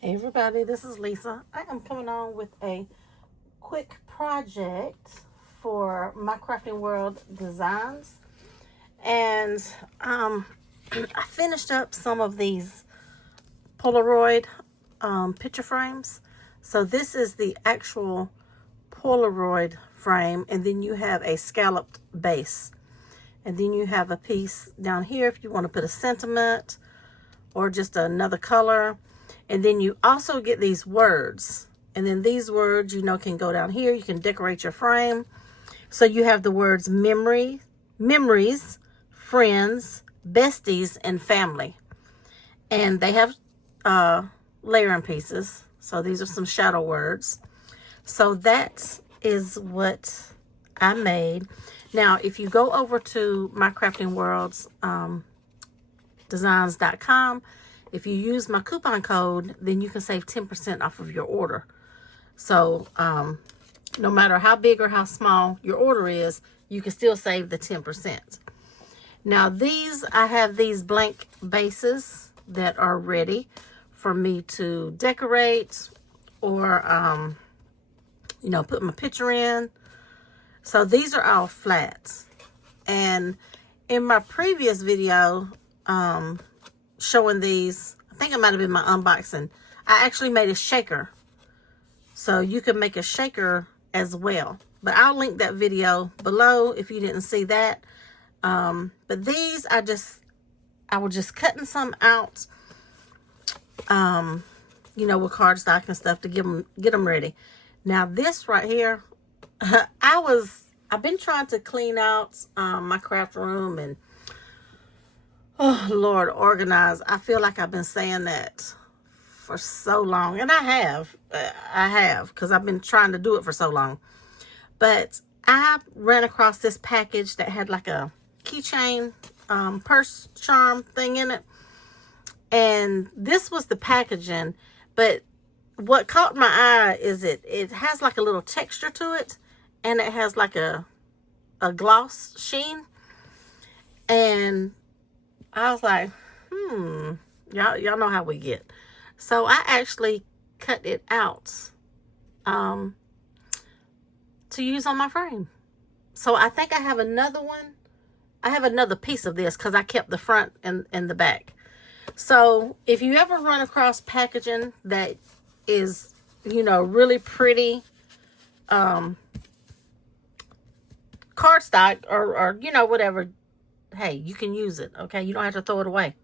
Hey everybody, this is Lisa. I am coming on with a quick project for my Crafting World designs. And I finished up some of these Polaroid picture frames. So this is the actual Polaroid frame, and then you have a scalloped base. And then you have a piece down here if you want to put a sentiment or just another color. And then you also get these words. And then these words, can go down here. You can decorate your frame. So you have the words memories, friends, besties, and family. And they have layering pieces. So these are some shadow words. So that is what I made. Now, if you go over to my Crafting World's designs.com, if you use my coupon code, then you can save 10% off of your order. So no matter how big or how small your order is, you can still save the 10%. Now I have these blank bases that are ready for me to decorate or, put my picture in. So these are all flats. And in my previous video, showing these, I think it might have been my unboxing, I actually made a shaker. So you can make a shaker as well. But I'll link that video below if you didn't see that. But these, I was just cutting some out, with cardstock and stuff to get them ready. Now this right here, I've been trying to clean out my craft room and, oh Lord, organize. I feel like I've been saying that for so long, and I have, because I've been trying to do it for so long. But I ran across this package that had like a keychain purse charm thing in it, and this was the packaging. But what caught my eye is it has like a little texture to it, and it has like a gloss sheen. And I was like, y'all know how we get. So I actually cut it out to use on my frame. So I think I have another one. I have another piece of this because I kept the front and the back. So if you ever run across packaging that is, really pretty cardstock or whatever, hey, you can use it, okay? You don't have to throw it away.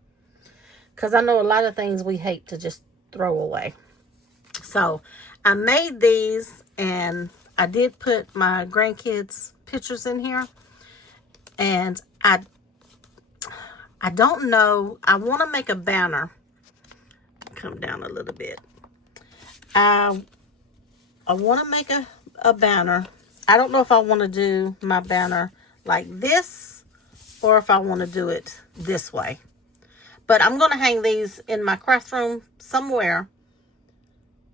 Because I know a lot of things we hate to just throw away. So I made these, and I did put my grandkids' pictures in here. And I don't know. I want to make a banner. Come down a little bit. I want to make a banner. I don't know if I want to do my banner like this or if I want to do it this way. But I'm going to hang these in my craft room somewhere.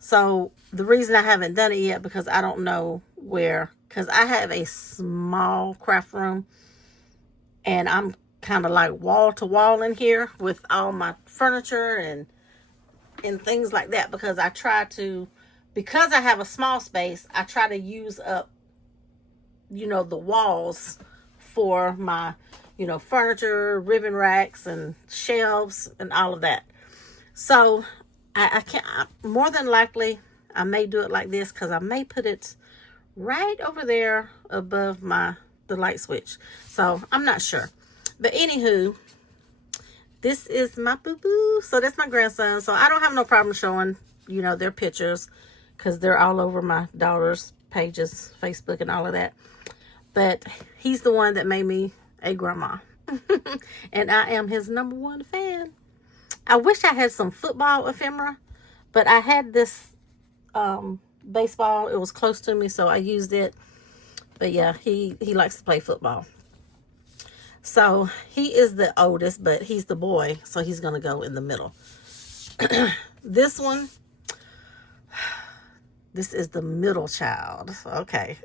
So the reason I haven't done it yet, because I don't know where. Because I have a small craft room. And I'm kind of like wall to wall in here with all my furniture and things like that. Because I have a small space, I try to use up, the walls for my furniture, ribbon racks, and shelves, and all of that. So I can't, more than likely, I may do it like this, because I may put it right over there above the light switch. So I'm not sure. But anywho, this is my boo-boo. So that's my grandson. So I don't have no problem showing, their pictures, because they're all over my daughter's pages, Facebook, and all of that. But he's the one that made me a grandma. And I am his #1 fan. I wish I had some football ephemera, but I had this baseball. It was close to me, so I used it. But yeah, he likes to play football. So he is the oldest, but he's the boy, so he's going to go in the middle. This one, this is the middle child. Okay.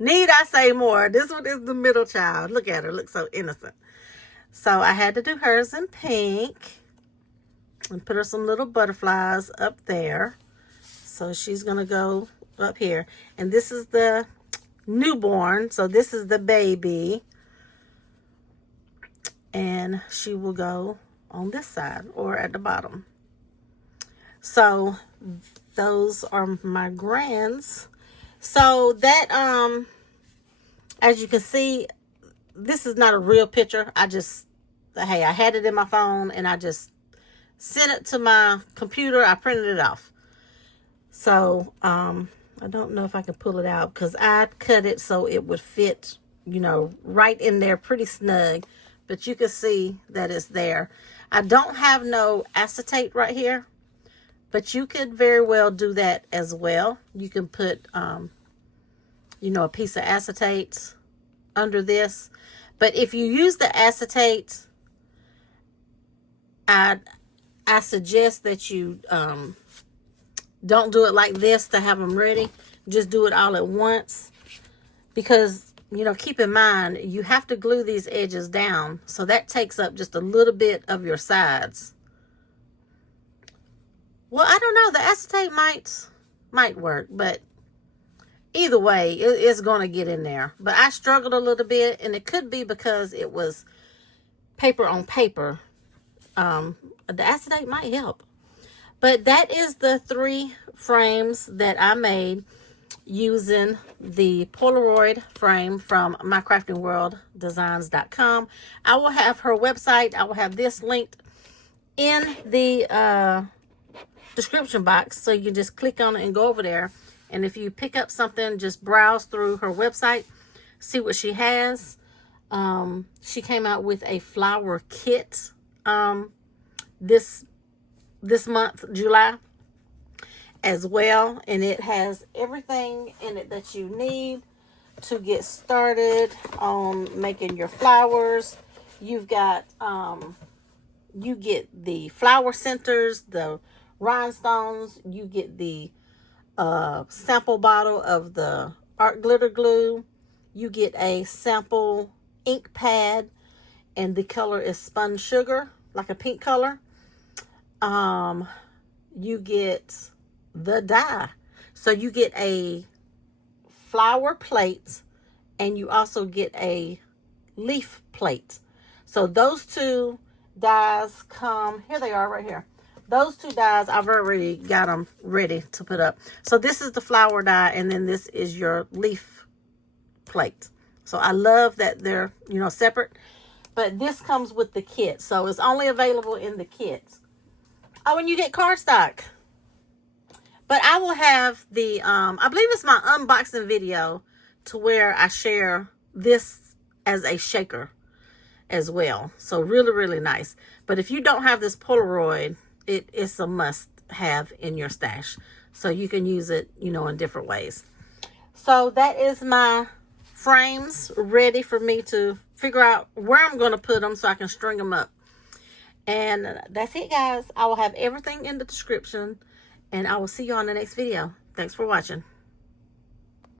Need I say more? This one is the middle child. Look at her. Looks so innocent. So I had to do hers in pink. And put her some little butterflies up there. So she's going to go up here. And this is the newborn. So this is the baby. And she will go on this side or at the bottom. So those are my grands. So that, as you can see, this is not a real picture. I had it in my phone and I just sent it to my computer. I printed it off. So, I don't know if I can pull it out because I cut it so it would fit, you know, right in there pretty snug. But you can see that it's there. I don't have no acetate right here, but you could very well do that as well. You can put, you know, a piece of acetate under this. But if you use the acetate, I suggest that you don't do it like this to have them ready. Just do it all at once. Because, you know, keep in mind, you have to glue these edges down. So that takes up just a little bit of your sides. Well, I don't know. The acetate might work. But either way, it's going to get in there. But I struggled a little bit. And it could be because it was paper on paper. The acetate might help. But that is the 3 frames that I made using the Polaroid frame from mycraftingworlddesigns.com. I will have her website. I will have this linked in the description box. So you can just click on it and go over there. And if you pick up something, just browse through her website. See what she has. She came out with a flower kit this month, July, as well. And it has everything in it that you need to get started on making your flowers. You've got, you get the flower centers, the rhinestones. You get the sample bottle of the art glitter glue. You get a sample ink pad, and the color is spun sugar, like a pink color. You get the die. So you get a flower plate and you also get a leaf plate. So those 2 dies come, here they are right here. Those 2 dies, I've already got them ready to put up. So this is the flower die, and then this is your leaf plate. So I love that they're, you know, separate. But this comes with the kit. So it's only available in the kit. Oh, and you get cardstock. But I will have the, I believe it's my unboxing video to where I share this as a shaker as well. So really, really nice. But if you don't have this Polaroid, it's a must have in your stash. So you can use it, you know, in different ways. So that is my frames ready for me to figure out where I'm going to put them so I can string them up. And that's it, guys. I will have everything in the description. And I will see you on the next video. Thanks for watching.